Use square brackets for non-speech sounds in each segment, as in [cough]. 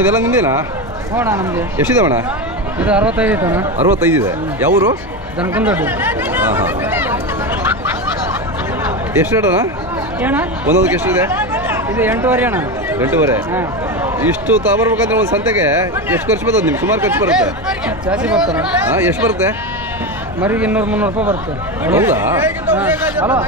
ಇದೆಲ್ಲ ನಿಂದೇನಾ? ಎಷ್ಟಿದೆ ನಮಗೆ ಎಷ್ಟಿದಾವಣ್ಣ ಇದು ಅರವತ್ತೈದು ಅಣ್ಣ ಅರವತ್ತೈದು ಇದೆ. ಯಾವೂರು? ದನಕಂದೊಡ್ಡಿ ಹಾಂ ಹಾಂ ಎಷ್ಟು ಅಣ್ಣ? ಏನ ಒಂದೊಂದಕ್ಕೆ ಎಷ್ಟಿದೆ? ಇದು ಎಂಟೂವರೆ ಅಣ್ಣ. ಎಂಟೂವರೆ. ಹಾಂ. ಇಷ್ಟು ತಗೊಬರ್ಬೇಕಂದ್ರೆ ಒಂದು ಸಂತೆಗೆ ಎಷ್ಟು ಖರ್ಚು ಬರ್ತದೆ ನಿಮ್ಗೆ? ಸುಮಾರು ಖರ್ಚು ಬರುತ್ತೆ? ಜಾಸ್ತಿ ಬರ್ತಾನೆ ಹಾಂ ಎಷ್ಟು ಬರುತ್ತೆ? ಮರಿಗೆ ಇನ್ನೂರು ಮುನ್ನೂರು ರೂಪಾಯಿ ಬರುತ್ತೆ. ಹೌದಾ? ಹಾಂ. ಹಲೋ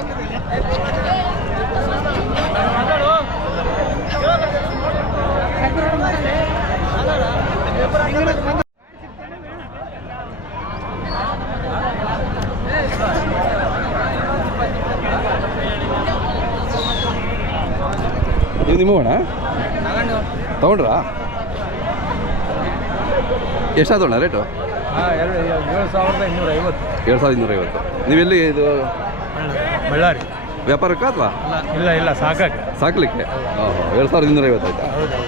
ನೀವು ನಿಮ್ಮವಣ್ಣ ತಗೊಂಡ್ರಾ? ಎಷ್ಟಾದಣ್ಣ ರೇಟು ಏಳು ಸಾವಿರದ ಇನ್ನೂರ ಐವತ್ತು ಎರಡು ಸಾವಿರದ ಇನ್ನೂರೈವತ್ತು. ನೀವೆಲ್ಲಿ ಇದು? ಬಳ್ಳಾರಿ. ವ್ಯಾಪಾರಕ್ಕೆ ಅಥವಾ? ಇಲ್ಲ ಇಲ್ಲ ಸಾಕಕ್ಕೆ ಸಾಕಲಿಕ್ಕೆ? ಹಾಂ ಎರಡು ಸಾವಿರದ ಇನ್ನೂರೈವತ್ತು ಆಯ್ತಾ? ಹೌದು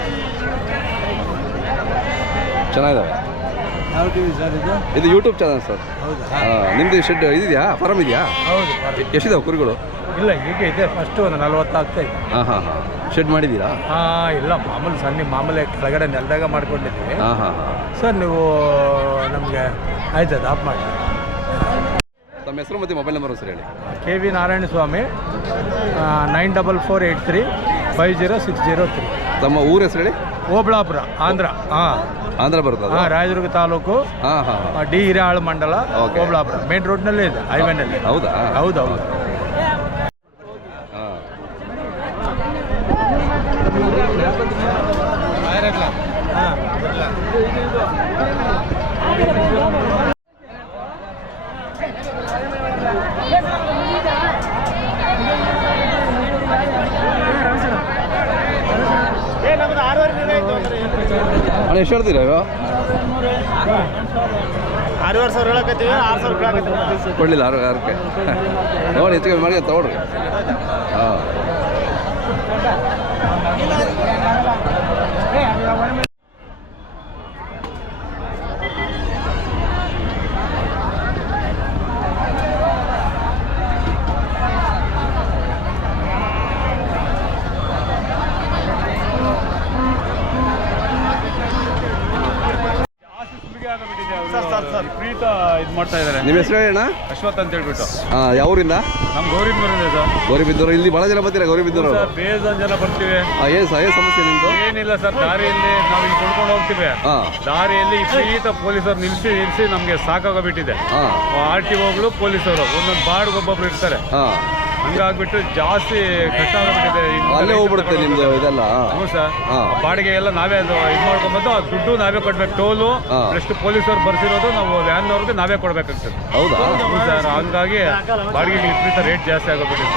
ಚೆನ್ನಾಗಿದ್ದಾವೆ ಇದು? YouTube channel sir. ನಿಮ್ದು ಹಾಂ ನಿಮ್ಮದು ಶೆಡ್ ಇದೆಯಾ ಫಾರಮ್ ಇದೆಯಾ? ಹೌದು ಎಷ್ಟಿದಾವೆ ಕುರಿಗಳು? ಇಲ್ಲ ಈಗ ಇದೆ ಫಸ್ಟ್ ಒಂದು ನಲ್ವತ್ತು ಇದೆ. ಹಾಂ ಹಾಂ ಹಾಂ. ಶೆಡ್ ಮಾಡಿದ್ದೀರಾ? ಹಾಂ ಇಲ್ಲ ಮಾಮೂಲಿ ಸಣ್ಣ ಮಾಮೂಲಿ ಕೆಳಗಡೆ ನೆಲದಾಗ ಮಾಡ್ಕೊಂಡಿದ್ದೀವಿ ಹಾಂ ಹಾಂ ಹಾಂ. ಸರ್ ನೀವು ನಮಗೆ ಆಯ್ತು ಆಫ್ ಮಾಡಿ. ತಮ್ಮ ಹೆಸರು ಮತ್ತು ಮೊಬೈಲ್ ನಂಬರ್ ಸರ್ ಹೇಳಿ. K V Narayana Swamy nine double four eight three five zero six zero three. ತಮ್ಮ ಊರ ಹೆಸರು ಹೇಳಿ? ಓಬಳಾಪುರ ಆಂಧ್ರ ಹಾಂ. ಆಂಧ್ರ ಬರ್ತದೆ? ಹಾಂ ರಾಯದುರ್ಗ ತಾಲೂಕು ಹಾಂ ಹಾಂ ಡಿ ಹಿರೇಹಾಳು ಮಂಡಲ. ಓಬಳಾಪುರ. ಮೇನ್ ರೋಡ್ನಲ್ಲೇ ಇದೆ ಹೈವೇನಲ್ಲಿ ಹೌದಾ? ಹೌದು ಹೌದು ಹಾಂ ಅಣ್ಣ ಎಷ್ಟು ಹೇಳ್ತೀರಾ ಆರೂವರೆ ಸಾವಿರ ಹೇಳಕತ್ತೀವಿ ಆರು ಸಾವಿರ ಕೇಳಕತ್ತೀವಿ. ಕೊಡಲಿಲ್ಲ ಆರು ಆರಕ್ಕೆ. ನೋಡಿ ಹೆಚ್ಚಿಗೆ ಮಾಡಿ ತಗೊಳ್ರಿ. ಹಾಂ ವಿಪರೀತ ಇದು ಮಾಡ್ತಾ ಇದ್ದಾರೆ. ನಿಮ್ಮ ಹೆಸರು ಹೇಳಣ್ಣ ಅಶ್ವತ್ ಅಶ್ವಥ್ ಅಂತ ಹೇಳ್ಬಿಟ್ಟು. ಹಾಂ ಯಾವೂರಿಂದ? ನಮ್ಮ ಗೌರಿಬೀರಿದೆ ಸರ್ ಗೌರಿಬಿದ್ದೂರು ಇಲ್ಲಿ ಭಾಳ ಜನ ಬರ್ತೀರಾ ಗೌರಿಬಿದ್ದೂರು ಸರ್ ಬೇಜಾನ್ ಜನ ಬರ್ತೀವಿ. ಹಾಂ ಏನು ಏನು ಸಮಸ್ಯೆ ನಿಮ್ಮದು ಏನಿಲ್ಲ ಸರ್ ದಾರಿಯಲ್ಲಿ ನಾವು ಇಲ್ಲಿ ಕೊಂಡ್ಕೊಂಡು ಹೋಗ್ತೀವಿ. ಹಾಂ ದಾರಿಯಲ್ಲಿ ವಿಪರೀತ ಪೊಲೀಸರು ನಿಲ್ಸಿ ನಿಲ್ಸಿ ನಮಗೆ ಸಾಕಾಗೋಗ್ಬಿಟ್ಟಿದೆ. ಹಾಂ ಆರ್ ಟಿ ಒಗಳು ಪೊಲೀಸರು ಒಂದೊಂದು ಬಾಡ್ಗೆ ಒಬ್ಬೊಬ್ರು ಇರ್ತಾರೆ. ಹಾಂ ಹಂಗಾಗ್ಬಿಟ್ಟು ಜಾಸ್ತಿ ಕಷ್ಟ ಆಗ್ಬಿಟ್ಟಿದೆ ಅಲ್ಲೇ ಹೋಗ್ಬಿಡುತ್ತೆ ನಿಮ್ದು ಇದೆಲ್ಲ? ಹ್ಞೂ ಸರ್. ಬಾಡಿಗೆ ಎಲ್ಲ ನಾವೇ ಅದು ಇದು ಮಾಡ್ಕೊಂಬಂದು ಆ ದುಡ್ಡು ನಾವೇ ಕೊಡ್ಬೇಕು. ಟೋಲು. ಎಷ್ಟು ಪೊಲೀಸರು ಬರ್ಸಿರೋದು ನಾವು ವ್ಯಾನ್ ಅವ್ರಿಗೆ ನಾವೇ ಕೊಡ್ಬೇಕಾಗ್ತದೆ. ಹೌದಾ? ಹ್ಞೂ ಸರ್. ಹಂಗಾಗಿ ಬಾಡಿಗೆ ವಿಪರೀತ ರೇಟ್ ಜಾಸ್ತಿ ಆಗೋಗ್ಬಿಟ್ಟಿದೆ.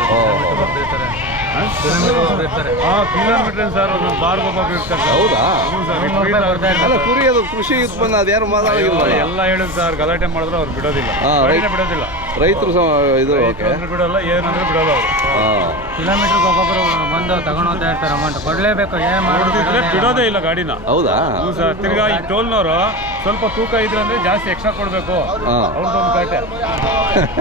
ಹಾಂ ಕಿಲೋಮೀಟರ್ ಸರ್ ಒಂದು ಇರ್ತಾರೆ ಸರ್. ಹೌದಾ? ಹ್ಞೂ ಸರ್ ವಿಪರೀತ ಅಲ್ಲ ಕುರಿ ಅದು ಕೃಷಿ ಉತ್ಪನ್ನ ಅದು ಯಾರು ಮಾತಾಡಿಲ್ಲ ಎಲ್ಲ ಹೇಳಿದ್ರು ಸರ್ ಗಲಾಟೆ ಮಾಡಿದ್ರು ಅವ್ರು ಬಿಡೋದಿಲ್ಲ. ಬಿಡೋದಿಲ್ಲ. ರೈತರು ಸಹ ಇದು ಓಕೆ. ಬಿಡಲ್ಲ ಬಿಡೋಲ್ಲ ಏನಂದ್ರೆ ಬಿಡಲ್ಲ ಅವರು. ಹಾಂ. ಕಿಲೋಮೀಟರ್ ಒಬ್ಬೊಬ್ಬರು ಬಂದು ತಗೊಂಡು ಹೋಗ್ತಾ ಇರ್ತಾರೆ ಅಮೌಂಟ್ ಕೊಡಲೇಬೇಕು ಏನು ಮಾಡಿದ್ರೆ ಬಿಡೋದೇ ಇಲ್ಲ ಗಾಡಿನ. ಹೌದಾ? ಹ್ಞೂ ಸರ್ ತಿರ್ಗಾ ಈ ಟೋಲ್ನವರು ಸ್ವಲ್ಪ ತೂಕ ಇದ್ರೆ ಅಂದ್ರೆ ಜಾಸ್ತಿ ಎಕ್ಸ್ಟ್ರಾ ಕೊಡಬೇಕು. ಅವ್ರದ್ದೊಂದು ಕಾಟ.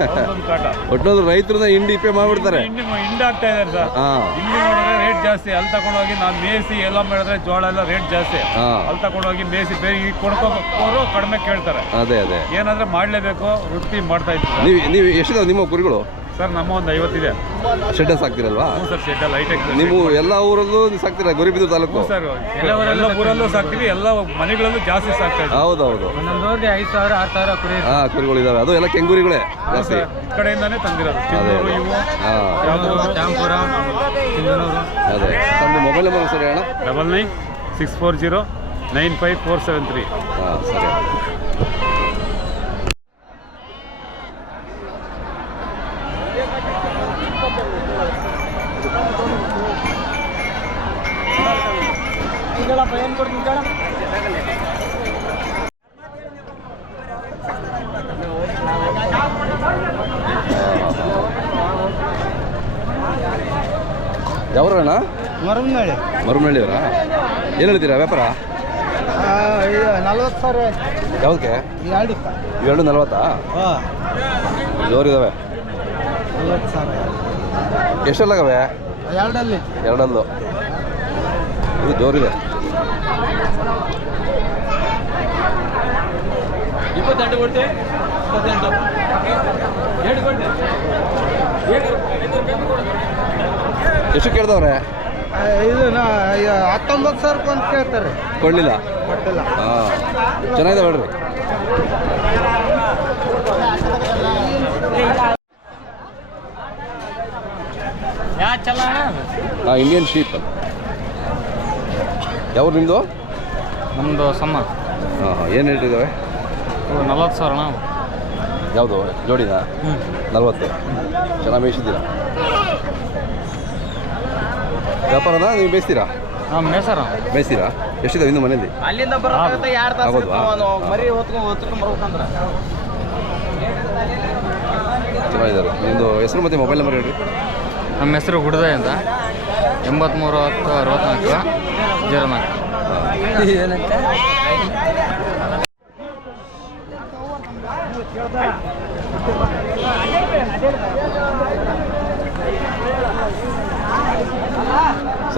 ಅವ್ರದ್ದೊಂದು ಕಾಟ. ಒಟ್ಟೊಂದು ರೈತರನ್ನ ಹಿಂಡಿ ಪೇ ಮಾಡ್ಬಿಡ್ತಾರೆ. ಹಿಂಡಿ ಹಿಂಡಿ ಆಗ್ತಾ ಇದೆ ಸರ್. ಹಾಂ. ಇಲ್ಲಿ ನೋಡಿದ್ರೆ ರೇಟ್ ಜಾಸ್ತಿ. ಅಲ್ಲಿ ತಗೊಂಡೋಗಿ ನಾನು ಮೇಸಿ ಎಲ್ಲ ಮಾಡಿದ್ರೆ ಜೋಳ ಎಲ್ಲ ರೇಟ್ ಜಾಸ್ತಿ. ಅಲ್ಲಿ ತಗೊಂಡೋಗಿ ಮೇಸಿ ಬೇರೆ ಈಗ ಕೊಡ್ಕೋಬೇಕು ಕಡಿಮೆ ಕೇಳ್ತಾರೆ. ಅದೇ ಅದೇ. ಏನಾದ್ರೆ ಮಾಡಲೇಬೇಕು ವೃತ್ತಿ ಮಾಡ್ತಾ ಇತ್ತು ನೀವು ಎಷ್ಟಿದಾವೆ ನಿಮ್ಮ ಕುರಿಗಳು? ಸರ್ ನಮ್ಮ ಒಂದು ಐವತ್ತಿದೆ. ಶೆಡ್ ಸಾಕ್ತಿರಲ್ವಾ? ಹ್ಞೂ ಸರ್ ಶೆಡ್ ಲೈಟೆಕ್ ನೀವು ಎಲ್ಲ ಊರಲ್ಲೂ ಸಾಕ್ತೀರಾ? ಗುರಿಬಿದು ತಾಲೂಕು? ಸರ್ ಎಲ್ಲ ಊರಲ್ಲೂ ಸಾಕ್ತೀವಿ. ಎಲ್ಲ ಮನೆಗಳಲ್ಲೂ ಜಾಸ್ತಿ ಸಾಕ್ತಾ ಹೌದು ಹೌದೌದು. ಒಂದೊಂದವ್ರಿಗೆ ಐದು ಸಾವಿರ ಆರು ಸಾವಿರ ಕುರಿ ಹಾಂ ಕುರಿಗಳು ಇದಾವೆ ಅದು ಎಲ್ಲ ಕೆಂಗುರಿಗಳೇ ಜಾಸ್ತಿ. ಈ ಕಡೆಯಿಂದಾನೇ ತಂದಿರೋದು. ಅದೇ ಚಿನ್ನೂರು ಇವು ಹಾಂ ಯಾವುದು ಚಾಂಪುರ ಸಿಂಧನೂರು ಅದೇ. ತಮ್ಮದು ಮೊಬೈಲ್ ನಂಬರ್ ಸರಿ ಅಣ್ಣ? Double nine six four zero nine five four seven three. ಹಾಂ ಸರಿ. ಯಾವ್ರಣ್ಣ? ಮರಮನಹಳ್ಳಿ ಮರಮನಹಳ್ಳಿಯವರಾ ಏನು ಹೇಳ್ತೀರಾ ವ್ಯಾಪಾರ? ನಲ್ವತ್ತು ಸಾವಿರ ಯಾವುದಕ್ಕೆ? ಎರಡು. ಎರಡು ನಲ್ವತ್ತಾ? ಹಾಂ. ಜೋರಿದಾವೆ. ನಲ್ವತ್ತು ಸಾವಿರ. ಎರಡಲ್ಲಿ. ಎರಡಲ್ಲೂ. ಇದು ಜೋರಿದೆ. ಇಪ್ಪತ್ತೆಂಟು ಕೊಡ್ತೀವಿ ಎಷ್ಟು ಕೇಳ್ದವ್ರೆ? ಇದು ಹತ್ತೊಂಬತ್ತು ಸಾವಿರಕ್ಕೆ ಒಂದು ಕೇಳ್ತಾರೆ. ಕೊಡಲಿಲ್ಲ? ಕೊಟ್ಟಿಲ್ಲ. ಹಾಂ. ಚೆನ್ನಾಗಿದೆ ನೋಡ್ರಿ. ಹಾಂ ಇಂಡಿಯನ್ ಶೀಪ್ ಯಾವ್ರು ನಿಮ್ಮದು ನಮ್ಮದು ಹಾಂ ಹಾಂ. ಏನು ಹೇಳ್ತಿದ್ದಾವೆ? ನಲ್ವತ್ತು ಸಾವಿರ ಅಣ್ಣ ಯಾವುದು? ಜೋಡಿನಾ? ನಲ್ವತ್ತು. ಚೆನ್ನಾಗಿ ಮೇಯಿಸಿದ್ದೀರಾ? ವ್ಯಾಪಾರನ? ನೀವು ಬೇಯಿಸ್ತೀರಾ? ಹಾಂ ಮೇಸರ ಬೇಯಿಸ್ತೀರಾ? ಎಷ್ಟಿದಾವೆ ಇನ್ನು ಮನೆಯಲ್ಲಿ? ಅಲ್ಲಿಂದ ಯಾರು ತಾಸು ಆಗೋದ್ವಾ? ಮರಿ ಹೊತ್ಕೊಂಡು ಹೊತ್ಕೊಂಡು ಬರ್ಬೇಕಂದ್ರ. ಚೆನ್ನಾಗಿದ್ದಾರೆ. ನಿಮ್ಮದು ಹೆಸರು ಮತ್ತು ಮೊಬೈಲ್ ನಂಬರ್ ಹೇಳಿ ನಮ್ಮ ಹೆಸರು ಗುಡದೆ ಅಂತ. ಎಂಬತ್ತ್ಮೂರು ಹತ್ತು ಅರವತ್ನಾಲ್ಕು ಜೀರೋ ನಾಲ್ಕು.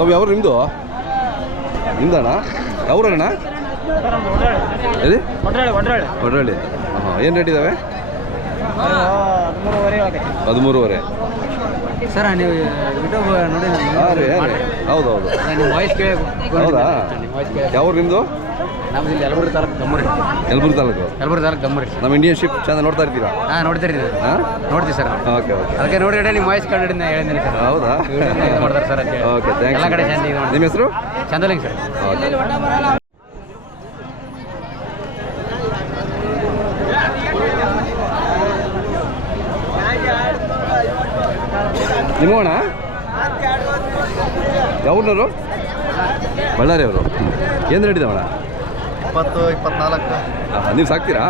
ಸ್ವಾಮಿ ಅವರು ನಿಮ್ಮದು ನಿಮ್ದಣ್ಣ ಯಾವ್ರಣ್ಣ ಎಲ್ಲಿ? ಒಡ್ರಾಳಿ ಒಡ್ರಾಳಿ ಒಡ್ರಳ್ಳಿ ಹಾಂ ಏನು ರೇಟ್ ಇದ್ದಾವೆ ಹದಿಮೂರುವರೆ. ಸರ್ ನೀವು ಯೂಟ್ಯೂಬ್ ನೋಡಿ ಹೌದೌದು. ಹೌದಾ? ಯಾವ್ರು ನಿಮ್ಮದು ನಮ್ದು ಇಲ್ಲಿ ಯಲಬುರ್ಗಿ ತಾಲೂಕು ಗಮ್ಮರಿ. ಯಲಬುರ್ಗಿ ತಾಲೂಕು? ಯಲಬುರ್ಗಿ ತಾಲೂಕು ಗಮ್ಮರಿ. ನಮ್ಮ ಇಂಡಿಯನ್ ಶಿಪ್ ಚಂದ ನೋಡ್ತಾ ಇರ್ತೀರಾ? ಹಾಂ ನೋಡ್ತೀರಿ ಹಾಂ? ನೋಡ್ತೀವಿ ಸರ್. Okay okay. ಅದಕ್ಕೆ ನೋಡಿ ನಿಮ್ಮ ವಾಯ್ಸ್ ಕಂಡು ಹೇಳಿದ್ದೀನಿ ಸರ್. ಹೌದಾ? [laughs] ಇದು ಮಾಡ್ತಾರೆ ಸರ್ ಓಕೆ ಥ್ಯಾಂಕ್ ಎಲ್ಲ ಕಡೆ ಚಂದ ಇದು ನಿಮ್ಮ ಹೆಸರು? ಚಂದಲಿಂಗ್ ಸರ್. ಓಕೆ. ನಿಮ್ಮಣ್ಣ ಯಾವ ಬಳ್ಳಾರಿ ಅವರು. ಏನು ರೇಟ್ ಇದಾವಣ್ಣ ಇಪ್ಪತ್ತು ಇಪ್ಪತ್ನಾಲ್ಕು. ನೀವು ಸಾಕ್ತೀರಾ?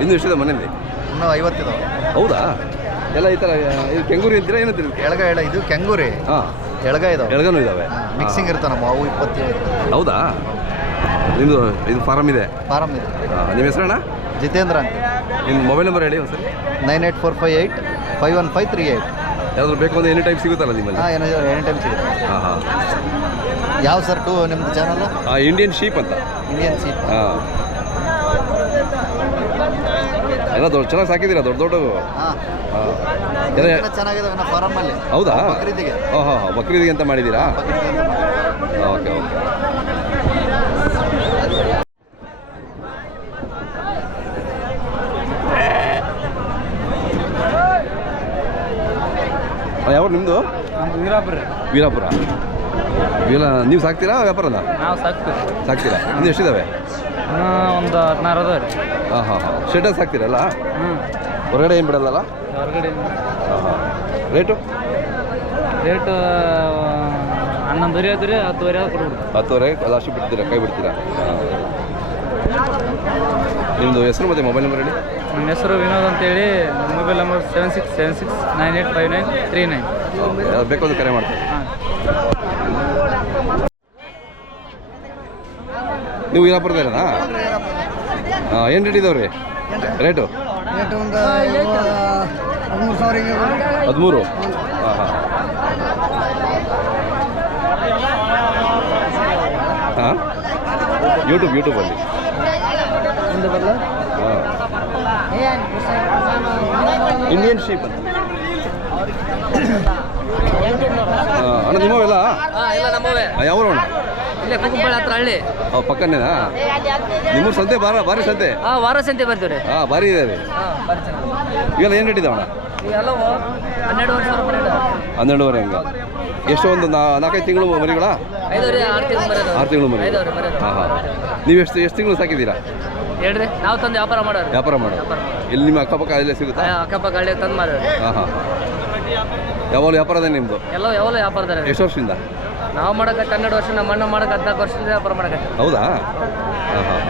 ಇನ್ನೂ ಎಷ್ಟಿದೆ ಮನೇಲಿ ಇನ್ನೂ ಐವತ್ತಿದಾವೆ. ಹೌದಾ? ಎಲ್ಲ ಈ ಥರ ಇದು ಕೆಂಗೂರಿ ಅಂತೀರಾ ಏನಂತೀರಿ ಎಳಗ ಎಳ ಇದು ಕೆಂಗೂರಿ. ಹಾಂ. ಎಳಗ ಇದಾವೆ. ಎಳಗನೂ ಇದಾವೆ. ಮಿಕ್ಸಿಂಗ್ ಇರ್ತಾನೆ ನಮ್ಮ ಅವು ಇಪ್ಪತ್ತೇಳು ಹೌದಾ? ನಿಮ್ಮದು ಇದು ಫಾರಮ್ ಇದೆ? ಫಾರಮ್ ಇದೆ. ಹಾಂ ನಿಮ್ಮ ಹೆಸರಣ್ಣ? ಜಿತೇಂದ್ರ ಅಂತ. ನಿಮ್ಮ ಮೊಬೈಲ್ ನಂಬರ್ ಹೇಳಿ ಒಂದ್ಸರಿ. Nine eight four five eight five one five three eight ಯಾವ್ದಾದ್ರು ಬೇಕು ಅಂದ್ರೆ ಎನಿ ಟೈಮ್ ಸಿಗುತ್ತಲ್ಲ ನಿಮ್ಮಲ್ಲಿ? ಹಾಂ ಏನೋ ಎನಿ ಟೈಮ್ ಸಿಗುತ್ತೆ. ಹಾಂ ಹಾಂ. ಯಾವ ಸರ್ ಟು ನಿಮ್ಮದು ಚಾನಲ್ ಹಾಂ ಇಂಡಿಯನ್ ಶೀಪ್ ಅಂತ. ಇಂಡಿಯನ್ ಶೀಪ್ ಹಾಂ. ಎಲ್ಲ ದೊಡ್ಡ ಚೆನ್ನಾಗಿ ಸಾಕಿದ್ದೀರಾ? ದೊಡ್ಡ ದೊಡ್ಡ ಹಾಂ. ಎಲ್ಲ ಚೆನ್ನಾಗಿದಾವೆ ನಾ ಫಾರಮಲ್ಲಿ ಹೌದಾ? ಬಕ್ರೀದಿಗೆ. ಹಾಂ ಹಾಂ ಬಕ್ರೀದಿಗೆ ಅಂತ ಮಾಡಿದ್ದೀರಾ ಓಕೆ ಓಕೆ. ನಿಮ್ಮದು ವೀರಾಪುರ. ವೀರಾಪುರ. ವೀರ ನೀವು ಸಾಕ್ತೀರಾ ವ್ಯಾಪಾರನ ನಾವು ಸಾಕ್ತೀವಿ. ಸಾಕ್ತೀರಾ? ಇನ್ನು ಎಷ್ಟಿದ್ದಾವೆ ಒಂದು ಹದಿನಾರು ಅದಾವೆ ರೀ. ಹಾಂ ಹಾಂ ಹಾಂ. ಶೆಡ್ಡಲ್ಲಿ ಸಾಕ್ತೀರಲ್ಲ? ಹ್ಞೂ ಹೊರಗಡೆ ಏನು ಬಿಡಲ್ಲಲ್ಲ? ಹೊರಗಡೆ ರೇಟು? ರೇಟ್ ಹನ್ನೊಂದುವರೆ ಆದ್ರಿ ಹತ್ತುವರೆ ಆದ್ರೆ ಕೊಡ್ಬಿಡ್ತೀವಿ ಹತ್ತುವರೆ ಲಾಸ್ಟ್ ಬಿಡ್ತೀರಾ? ಕೈ ಬಿಡ್ತೀರಾ? ನಿಮ್ಮದು ಹೆಸರು ಮತ್ತೆ ಮೊಬೈಲ್ ನಂಬರ್ ಹೇಳಿ. ನನ್ನ ಹೆಸರು ವಿನೋದ್ ಅಂತೇಳಿ mobile number seven six seven six nine eight five nine three nine ಯಾವ್ದು ಬೇಕು ಅಂದ್ರೆ ಕರೆ ಮಾಡ್ತೀನಿ. ಹಾಂ. ನೀವು ವೀರಾಪುರದಲ್ಲನಾ ಹಾಂ ಏನು ರೇಟ್ ಇದಾವೆ ರೀ ರೇಟು ಹದಿಮೂರು ಹಾಂ ಹಾಂ. ಹಾಂ? ಯೂಟ್ಯೂಬ್ ಯೂಟ್ಯೂಬಲ್ಲಿ ಇಂಡಿಯನ್ ಶೀಪ್ ಅಣ್ಣ ನಿಮ್ಮವೆಲ್ಲ ಯಾವ ಕುಕ್ಕುಂಬಳ ಹತ್ರ ಹಳ್ಳಿ. ಪಕ್ಕನೇನಾ? ನಿಮ್ಮೂರು ಸಂತೆ ಬಾರ ಭಾರಿ ಸಂತೆ? ವಾರ ಸಂತೆ ಬರ್ತೀವಿ ಹಾಂ ಭಾರಿ ಇದೆ ರೀ. ಇವೆಲ್ಲ ಏನು ರೇಟ್ ಇದಾವಣ್ಣ ಹನ್ನೆರಡುವರೆ ಹಂಗ. ಎಷ್ಟು ಒಂದು ನಾಲ್ಕೈದು ತಿಂಗಳು ಮರಿಗಳ? ಆರು ತಿಂಗಳು ಮರಿ ಹಾಂ ಹಾಂ ನೀವು ಎಷ್ಟು ಎಷ್ಟು ತಿಂಗಳು ಸಾಕಿದ್ದೀರಾ? ಹೇಳ್ರಿ ನಾವು ತಂದು ವ್ಯಾಪಾರ ಮಾಡೋರು. ವ್ಯಾಪಾರ ಮಾಡೋದು ವ್ಯಾಪಾರ ಇಲ್ಲಿ ನಿಮ್ಮ ಅಕ್ಕಪಕ್ಕ ಅಲ್ಲೇ ಸಿಗುತ್ತಾ? ಅಕ್ಕಪಕ್ಕ ಹಳ್ಳಿ ತಂದು ಮಾಡೋರು ಹಾಂ ಹಾಂ ಯಾವಾಗ ವ್ಯಾಪಾರದ ನಿಮ್ಮದು ಎಲ್ಲ ಯಾವಲ್ಲ ವ್ಯಾಪಾರದಾರ ಎಷ್ಟು ವರ್ಷದಿಂದ? ನಾವು ಮಾಡಕ್ಕೆ ಹನ್ನೆರಡು ವರ್ಷ ನಮ್ಮ ಅಣ್ಣ ಮಾಡಕ್ಕೆ ಹದಿನಾಲ್ಕು ವರ್ಷದಿಂದ ವ್ಯಾಪಾರ ಮಾಡಕ್ಕೆ ಹೌದಾ? ಹಾಂ ಹಾಂ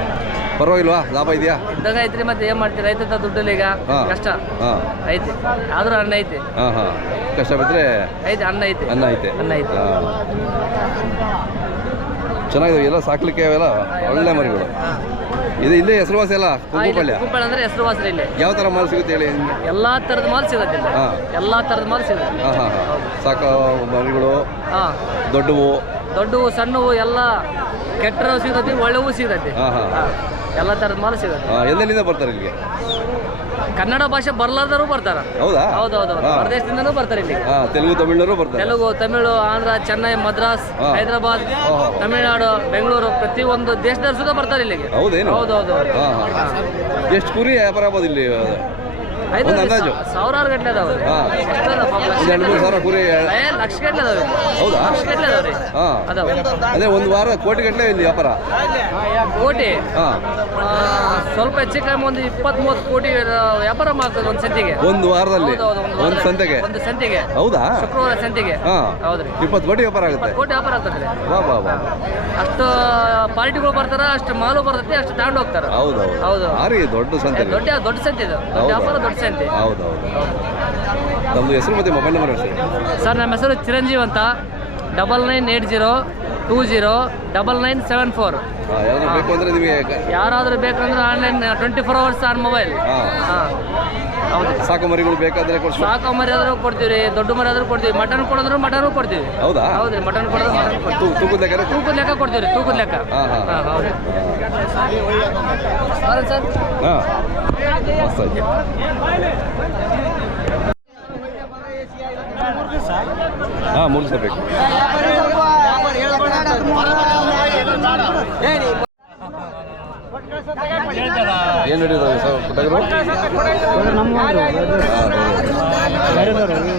ಪರವಾಗಿಲ್ವಾ? ಲಾಭ ಇದೆಯಾ? ಇದ್ದಾಗ ಐತ್ರಿ ಮತ್ತೆ ಏನ್ ಮಾಡ್ತೀರಿ? ರೈತ ದುಡ್ಡಲ್ಲಿ ಈಗ ಹಾಂ. ಕಷ್ಟ. ಹಾಂ. ಐತಿ. ಆದ್ರೂ ಅನ್ನ ಐತಿ. ಹಾಂ ಹಾಂ ಕಷ್ಟ ಬಿದ್ದರೆ ಐತಿ ಅನ್ನ ಐತಿ. ಅನ್ನ ಐತೆ. ಅನ್ನ ಐತಿ. ಹಾಂ. ಚೆನ್ನಾಗಿದೆ. ಎಲ್ಲ ಸಾಕ್ಲಿಕ್ಕೆ ಅವೆಲ್ಲ ಒಳ್ಳೆ ಮರಿಗಳು. ಇದು ಇಲ್ಲೇ ಹೆಸರುವಾಸಿ ಅಲ್ಲ? ಕುಂಕುಪಲ್ಯ ಕುಪ್ಪಳ ಅಂದ್ರೆ ಹೆಸರುವಾಸಿ ಇಲ್ಲಿ. ಯಾವ ತರ ಮಾಲ್ ಸಿಗುತ್ತೆ ಹೇಳಿ? ಎಲ್ಲಾ ತರದ ಮಾಲ್ ಸಿಗುತ್ತೆ ಇಲ್ಲಿ. ಹಾಂ. ಎಲ್ಲಾ ತರದ ಮಾಲ್ ಸಿಗುತ್ತೆ ಹಾಂ ಹಾಂ ಹಾಂ. ಸಾಕ ಮರಿಗಳು ಹಾ. ದೊಡ್ಡವು. ದೊಡ್ಡವು ಸಣ್ಣವು ಎಲ್ಲ ಕೆಟ್ಟವು ಸಿಗತೈತಿ ಒಳ್ಳೆವು ಸಿಗತೈತಿ. ಹಾಂ ಹಾಂ. ಹಾ, ಎಲ್ಲ ತರದ ಮಾಲು ಸಿಗುತ್ತೆ. ಎಲ್ಲಿಂದ ಎಲ್ಲೆಲ್ಲಿಂದ ಬರ್ತಾರೆ ಇಲ್ಲಿಗೆ? ಕನ್ನಡ ಭಾಷೆ ಬರ್ಲಾರ್ದರು ಬರ್ತಾರ. ಹೌದಾ? ಹೌದೌದು ಹೌದು. ಹೊರದೇಶದಿಂದನೂ ಬರ್ತಾರೆ ಇಲ್ಲಿ ಹಾಂ ತೆಲುಗು ತಮಿಳ್ನವರು ಬರ್ತಾರೆ. ತೆಲುಗು ತಮಿಳು ಆಂಧ್ರ ಚೆನ್ನೈ ಮದ್ರಾಸ್ ಹಾ. ಹೈದರಾಬಾದ್. ತಮಿಳುನಾಡು ಬೆಂಗಳೂರು ಪ್ರತಿಯೊಂದು ದೇಶದವ್ರು ಸುತ್ತ ಬರ್ತಾರೆ ಇಲ್ಲಿಗೆ. ಹೌದೇನು? ಹೌದೌದು ಹೌದು. ಹಾಂ. ಎಷ್ಟು ಕುರಿ ವ್ಯಾಪಾರ ಆಗ್ಬೋದು ಇಲ್ಲಿ? ಒಂದು ಅಂದಾಜು? ಸಾವಿರಾರು ಗಂಟೆ ಅದಾವೆ ಹಾ. ಎಷ್ಟದ ಲಕ್ಷ ಒಂದು ಎರಡು ಮೂರು ಸಾವಿರ ಕುರಿ ಲಕ್ಷ ಗಂಟೆ ಅದಾವೆ ಹೌದಾ? ಲಕ್ಷ ಗಂಟೆ ಹಾಂ. ಅದಾವೆ. ಅದೇ ಒಂದು ವಾರ ಕೋಟಿ ಗಟ್ಟಲೆ ಇಲ್ಲಿ ವ್ಯಾಪಾರ? ಕೋಟಿ? ಹಾಂ. ಸ್ವಲ್ಪ ಹೆಚ್ಚು ಕಮ್ಮಿ ಒಂದು ಇಪ್ಪತ್ತ್ ಮೂವತ್ತು ಕೋಟಿ ವ್ಯಾಪಾರ ಮಾಡ್ತದೆ ಒಂದು ಸಂತೆಗೆ. ಒಂದು ವಾರದಲ್ಲಿ? ಒಂದು ಒಂದು ಸಂತೆಗೆ? ಒಂದು ಸಂತೆಗೆ. ಹೌದಾ? ಶುಕ್ರವಾರ ಸಂತೆಗೆ. ಹಾಂ. ಹೌದ್ರಿ. ಇಪ್ಪತ್ತು ಕೋಟಿ ವ್ಯಾಪಾರ ಆಗುತ್ತೆ? ಕೋಟಿ ವ್ಯಾಪಾರ ಆಗ್ತದೆ ವಾ ವಾ ವಾ. ಅಷ್ಟು ಪಾರ್ಟಿಗಳು ಬರ್ತಾರ ಅಷ್ಟು ಮಾಲು ಬರ್ತೈತಿ ಅಷ್ಟು ತಗೊಂಡು ಹೋಗ್ತಾರೆ. ಹೌದು ಹೌದು. ಹೌದು ದೊಡ್ಡ ಸಂತೆ ದೊಡ್ಡ ದೊಡ್ಡ ಸಂತೆ ಇದು. ವ್ಯಾಪಾರ ದೊಡ್ಡ ನಮ್ಮದು ಹೆಸರು ಮತ್ತು ಮೊಬೈಲ್ ನಂಬರ್ ಸರ್ ನಮ್ಮ ಹೆಸರು ಚಿರಂಜೀವ್ ಅಂತ. Double nine eight zero two zero double nine seven four. ಹಾಂ ಬೇಕು ಅಂದರೆ ನಿಮಗೆ ಯಾರಾದರೂ ಬೇಕಂದ್ರೆ online twenty four hours on mobile ಹಾಂ. ಹೌದು. ಸಾಕು ಮರಿಗಳು ಬೇಕಾದರೆ ಕೊಡ್ಸಿ ಸಾಕು ಮರಿ ಆದ್ರೂ ಕೊಡ್ತೀವಿ ರೀ ದೊಡ್ಡ ಮರಿ ಆದ್ರೂ ಕೊಡ್ತೀವಿ. ಮಟನ್ ಕೊಡಿದ್ರು ಮಟನ್ ಕೊಡ್ತೀವಿ. ಹೌದಾ? ಹೌದ್ರಿ ಮಟನ್ ಕೊಡೋದ್ರೆ ಮಟನ್ ಕೊಡ್ತೀವಿ. ತೂ ತೂಕದ ಲೆಕ್ಕ ತೂಕದ ಲೆಕ್ಕ ಕೊಡ್ತೀವಿ ತೂಕದ ಲೆಕ್ಕ. ಹಾಂ ಹಾಂ. ಹಾಂ ಹೌದು ಸರ್. ಹಾಂ. ಮಸ್ತ್ ಆಯ್ತು. ಹಾಂ ಮೂರು ದಿವಸ ಬೇಕು ಏನು ನಡೀತಾವೆ ಸರ್ ಟಗರು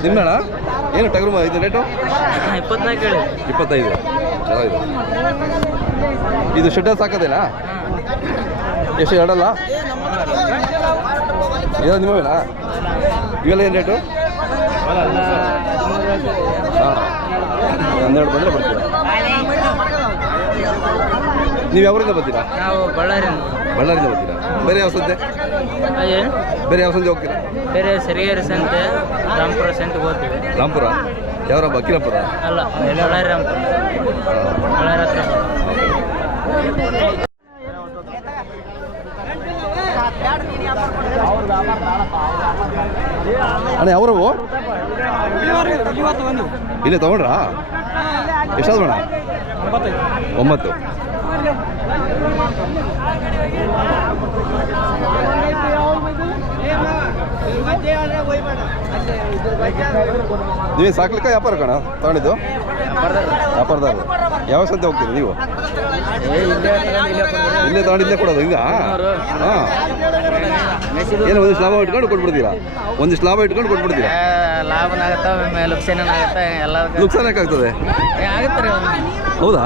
ನಿಮ್ಮಣ್ಣ ಏನು ಟಗರು ಇದು ರೇಟು ಇಪ್ಪತ್ನಾಲ್ಕು ಹೇಳಿ. ಇಪ್ಪತ್ತೈದು. ಚೆನ್ನಾಗಿದೆ. ಇದು ಶೆಡ್ ಸಾಕೋದೇನಾ ಎಷ್ಟು ಎರಡಲ್ಲ? ಇದು ನಿಮ್ಮವೇನಾ? ಇವೆಲ್ಲ ಏನು ರೇಟು ಹಾಂ. ಹನ್ನೆರಡು ಬಂದರೆ ಬರ್ತೀರಾ? ನೀವು ಯಾವರಿಂದ ಬರ್ತೀರಾ ನಾವು ಬಳ್ಳಾರಿ ಬಳ್ಳಾರಿಂದ ಬರ್ತೀರಾ ಬೇರೆ ಯಾವ ಸಂತೆ? ಏನು? ಬೇರೆ ಯಾವ ಸಂತೆ ಹೋಗ್ತೀರಾ? ಬೇರೆ ಸರಿಗೇರಿ ಸಂತೆ ರಾಮಪುರ ಸಂತೆಗೆ ಹೋಗ್ತೀವಿ. ರಾಮಪುರ? ಯಾವ ಅಕ್ಕಿರಾಪುರ ಅಲ್ಲ ಬಳ್ಳಾರಿ ರಾಮಪುರ. ಬಳ್ಳಾರಿ ಹತ್ರ. ಅಣ್ಣ ಯಾವ್ರವು? ಇಲ್ಲೇ ತಗೊಂಡ್ರಾ? ಎಷ್ಟಾದ್ರು ಮೇಡಮ್ ಒಂಬತ್ತು. ನೀವೇ ಸಾಕ್ಲಿಕ್ಕ ವ್ಯಾಪಾರ ಕಣ ತಗೊಂಡಿದ್ದು? ವ್ಯಾಪಾರದಾರ ಯಾವ ಸಂತೆ ಹೋಗ್ತೀರಿ ನೀವು? ಇಲ್ಲೇ ತಗೊಂಡು ಇಲ್ಲೇ ಕೊಡೋದು ಹಿಂಗ ಹಾಂ. ಏನು ಒಂದಿಷ್ಟು ಲಾಭ ಇಟ್ಕೊಂಡು ಕೊಟ್ಬಿಡ್ತೀರಾ? ಒಂದು ಲಾಭ ಇಟ್ಕೊಂಡು ಕೊಟ್ಬಿಡ್ತೀರಾ? ಲಾಭನ ಆಗತ್ತ ಲುಕ್ಸಾನ ಆಗತ್ತ ಎಲ್ಲ ನುಕ್ಸಾನ ಯಾಕಾಗ್ತದೆ? ಆಗತ್ತೆ ಹೌದಾ?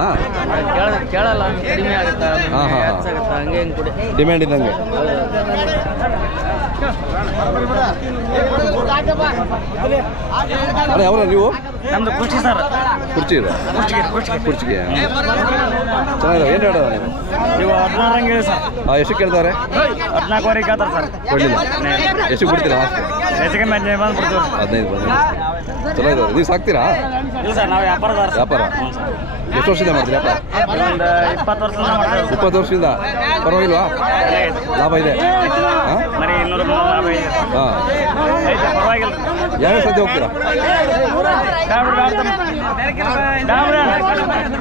ಕೇಳ ಕೇಳಲ್ಲ ಕಡಿಮೆ ಆಗುತ್ತೆ ಹಾ, ಹಾ, ಡಿಮ್ಯಾಂಡ್ ಇದ್ದಂಗೆ. ಅಲ್ಲ ಯಾವ ನೀವು? ನಮ್ದು ಕುರ್ಚಿ ಸರ್. ಕುರ್ಚಿ ಇದೆ. ಕುರ್ಚಿಗೆ. ಚೆನ್ನಾಗಿದೆ. ಏನು ಹೇಳೋದು? ನೀವು ನೀವು ಹದಿನಾರಂಗೆ ಹೇಳಿ ಸರ್. ಹಾಂ ಎಷ್ಟು ಕೇಳ್ತಾರೆ? ಹದಿನಾಲ್ಕುವರೆಗೆ ಕೇಳ್ತಾರೆ ಸರ್. ಕೊಡಲಿಲ್ಲ. ಎಷ್ಟು ಬಿಡ್ತೀರಾ? ಲಾಸ್ಟ್ ಹೆಚ್ಚಿಗೆ ಹದಿನೈದು ಬಂದು ಬಿಡ್ತೀವಿ ಹದಿನೈದು ಬಂದು. ಚೆನ್ನಾಗಿದೆ. ನೀವು ಸಾಕ್ತೀರಾ ಇಲ್ಲ ಸರ್ ನಾವು ವ್ಯಾಪಾರದಾರ ವ್ಯಾಪಾರ? ಎಷ್ಟು ವರ್ಷದಿಂದ ಮಾಡ್ತೀರಿ ಇಪ್ಪತ್ತು ವರ್ಷದಿಂದ ಇಪ್ಪತ್ತು ವರ್ಷದಿಂದ? ಪರವಾಗಿಲ್ವಾ? ಲಾಭ ಇದೆ. ಹಾಂ? ಯಾವ್ಯಾವ ಸಂತೆ ಹೋಗ್ತೀರಾ?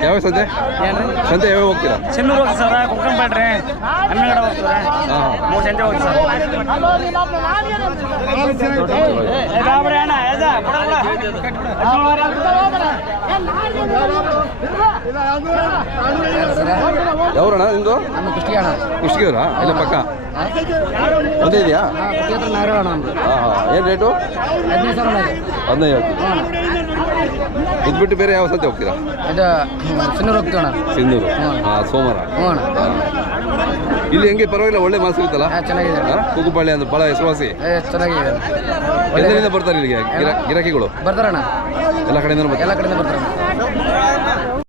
ಯಾವ ಸಂತೆ ಸಂತೆ ಯಾವ್ಯಾವ ಹೋಗ್ತೀರಾ? ಚಿನ್ನೂರು ಹೋಗ್ತೀವಿ ಸರ್ ಕುಕ್ಕಂಪೇಟ್ರಿ ಹನ್ನೆರಡು ಹೋಗ್ತೀವಿ. ಹಾಂ. ಮೂರು ಸಂತೆ ಹೋಗ್ತೀವಿ ಸರ್. ಯಾವ್ರಣ ನಿಂದು? ನಮ್ಮ ಕುಷ್ಟಿಗೆ ಅಣ್ಣ. ಕುಷ್ಟಗಿಯವರಾ? ಇಲ್ಲ ಪಕ್ಕ. ಒಂದೇ ಇದೆಯಾ? ಹಾಂ ಏನು ರೇಟು ಹದಿನೈದು ಸಾವಿರ ಹದಿನೈದು ಇದು ಬಿಟ್ಟು ಬೇರೆ ಯಾವ ಸಂತೆ ಹೋಗ್ತೀರಾ? ಇದು ಚಿನ್ನೂರು ಹೋಗ್ತೀವಿ ಅಣ್ಣ. ಸಿಂಧೂರು ಹಾಂ ಸೋಮವಾರ. ಹ್ಞೂ ಅಣ್ಣ. ಇಲ್ಲಿ ಹೆಂಗೆ? ಪರವಾಗಿಲ್ಲ ಒಳ್ಳೆ ಮಾಸು ಇರುತ್ತಲ್ಲ ಹಾಂ ಚೆನ್ನಾಗಿದೆ ಹಾಂ ಕುಗ್ಗುಪಾಳ್ಯ ಅಂದ್ರೆ ಭಾಳ ಹೆಸರುವಾಸಿ. ಏ ಚೆನ್ನಾಗಿದೆ ಎಲ್ಲರಿಂದ ಬರ್ತಾರೆ ಇಲ್ಲಿಗೆ? ಗಿರಾ ಗಿರಾಕಿಗಳು? ಬರ್ತಾರಣ್ಣ. ಎಲ್ಲ ಕಡೆಯಿಂದ ಎಲ್ಲ ಕಡೆಯಿಂದ ಬರ್ತಾರೆ